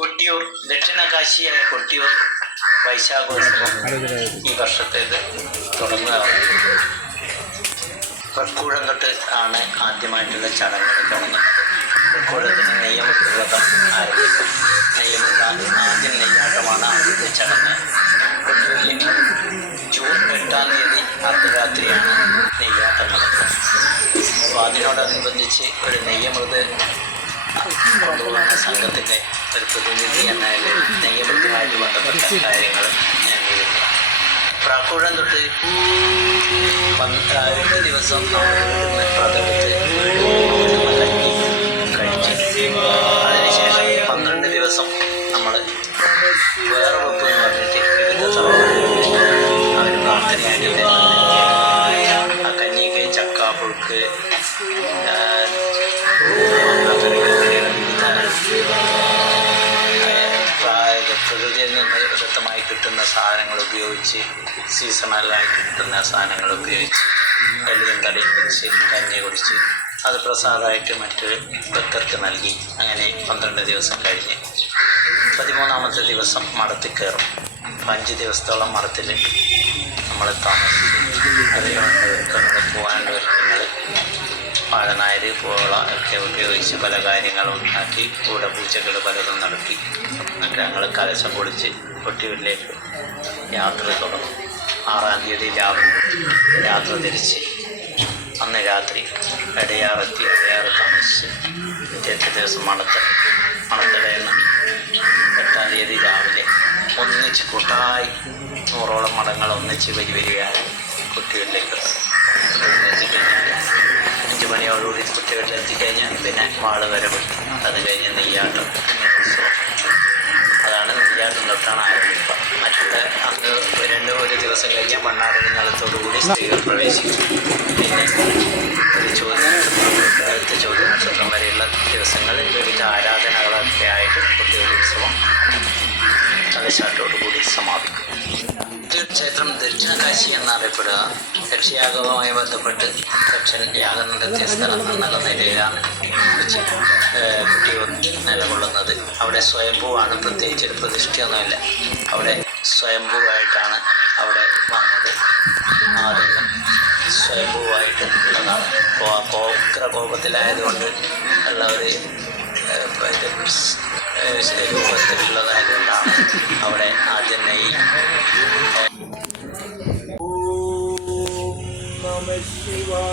കൊട്ടിയൂർ ദക്ഷിണകാശിയായ കൊട്ടിയൂർ വൈശാഖോത്സവം ഈ വർഷത്തേത് തുടങ്ങുകയാണ്. പ്രക്കൂഴം തൊട്ട് ആണ് ആദ്യമായിട്ടുള്ള ചടങ്ങുകൾ തുടങ്ങുന്നത്. പ്രക്കൂഴത്തിന് നെയ്യമൃതം ആരംഭിക്കും. നെയ്യം ആദ്യം നെയ്യാട്ടമാണ് ആദ്യത്തെ ചടങ്ങ്. കൊട്ടിയൂരിൽ ജൂൺ എട്ടാം തീയതി അർദ്ധരാത്രിയാണ് നെയ്യാട്ടം നടക്കുന്നത് അപ്പോൾ അതിനോടനുബന്ധിച്ച് ഒരു നെയ്യമൃത് കൊണ്ടുപോകുന്ന സംഘത്തിന്റെ ഒരു പ്രതിനിധി എന്ന നിലയിൽ നെയ്യമൃതുമായിട്ട് ബന്ധപ്പെട്ട കാര്യങ്ങൾ ഞാൻ ചെയ്യുന്നു പ്രാക്കൂഴം തൊട്ട് ദിവസം പന്ത്രണ്ട് ദിവസം നമ്മൾ വേറെ അവർ പ്രാർത്ഥനയായിട്ട് ആ ചക്ക പുഴുക്ക് കിട്ടുന്ന സാധനങ്ങൾ ഉപയോഗിച്ച് സീസണലായി കിട്ടുന്ന സാധനങ്ങൾ ഉപയോഗിച്ച് കല്ലും തടിയും കുടിച്ച് കഞ്ഞി കുടിച്ച് അത് പ്രസാദമായിട്ട് മറ്റ് ഭക്തർക്ക് നൽകി. അങ്ങനെ പന്ത്രണ്ട് ദിവസം കഴിഞ്ഞ് പതിമൂന്നാമത്തെ ദിവസം മഠത്തിൽ കയറും. അഞ്ച് ദിവസത്തോളം മഠത്തിൽ നമ്മൾ താമസിക്കും. അത് പോകാനുള്ള ഒരുക്കങ്ങൾ വാഴനായർ പോള ഒക്കെ ഉപയോഗിച്ച് പല കാര്യങ്ങളും ഉണ്ടാക്കി കൂടെ പൂജകൾ പലതും നടത്തി. എന്നിട്ട് ഞങ്ങൾ കലശം പൊളിച്ച് കൊട്ടിയൂരിലേക്ക് യാത്ര തുടങ്ങും. ആറാം തീയതി രാവിലെ യാത്ര തിരിച്ച് അന്ന് രാത്രി ഇടയാറെത്തി ഇടയാറ് താമസിച്ച് പിറ്റേത്തെ ദിവസം മണത്തൽ മണത്തടയെന്ന് എട്ടാം തീയതി രാവിലെ ഒന്നിച്ച് കൂട്ടായി നൂറോളം മടങ്ങൾ ഒന്നിച്ച് വരി വരികയാണ് കുട്ടികളിലേക്ക് എത്തിക്കഴിഞ്ഞാൽ അഞ്ച് മണിയോടുകൂടി കുട്ടികളിൽ എത്തിക്കഴിഞ്ഞാൽ പിന്നെ വാൾ വരവ് അത് കഴിഞ്ഞ് നെയ്യാട്ടം നെയ്യാട്ടം തൊട്ടാണ് ആരംഭിക്കുക മറ്റുള്ള അന്ന് രണ്ട് ഒരു ദിവസം കഴിഞ്ഞാൽ നിലത്തോടുകൂടി സ്ത്രീകൾ പ്രവേശിക്കും പിന്നെ ഒരു ചോദ്യം അടുത്ത ചോദ്യ നക്ഷത്രം വരെയുള്ള ദിവസങ്ങളിൽ വിവിധ ആരാധനകളൊക്കെ ആയിട്ട് കുട്ടികളുത്സവം കലശാട്ടോടുകൂടി സമാപിക്കും ക്ഷേത്രം ദക്ഷിണകാശി എന്നറിയപ്പെടുക. ദക്ഷയാഗവുമായി ബന്ധപ്പെട്ട് ദക്ഷൻ യാഗം നടത്തിയ സ്ഥലം എന്നുള്ള നിലയിലാണ് കുട്ടികൾ നിലകൊള്ളുന്നത് അവിടെ സ്വയംഭൂവാണ് പ്രത്യേകിച്ച് ഒരു പ്രതിഷ്ഠയൊന്നുമില്ല. അവിടെ സ്വയംഭൂവായിട്ടാണ് അവിടെ വന്നത്. സ്വയംഭൂവായിട്ട് ഉള്ളതാണ്. കോക്ര കോപത്തിലായതുകൊണ്ട് ഉള്ള ഒരു രൂപത്തിലുള്ളതായതുകൊണ്ടാണ് അവിടെ ആദ്യം നെയ്യ് ശിവാ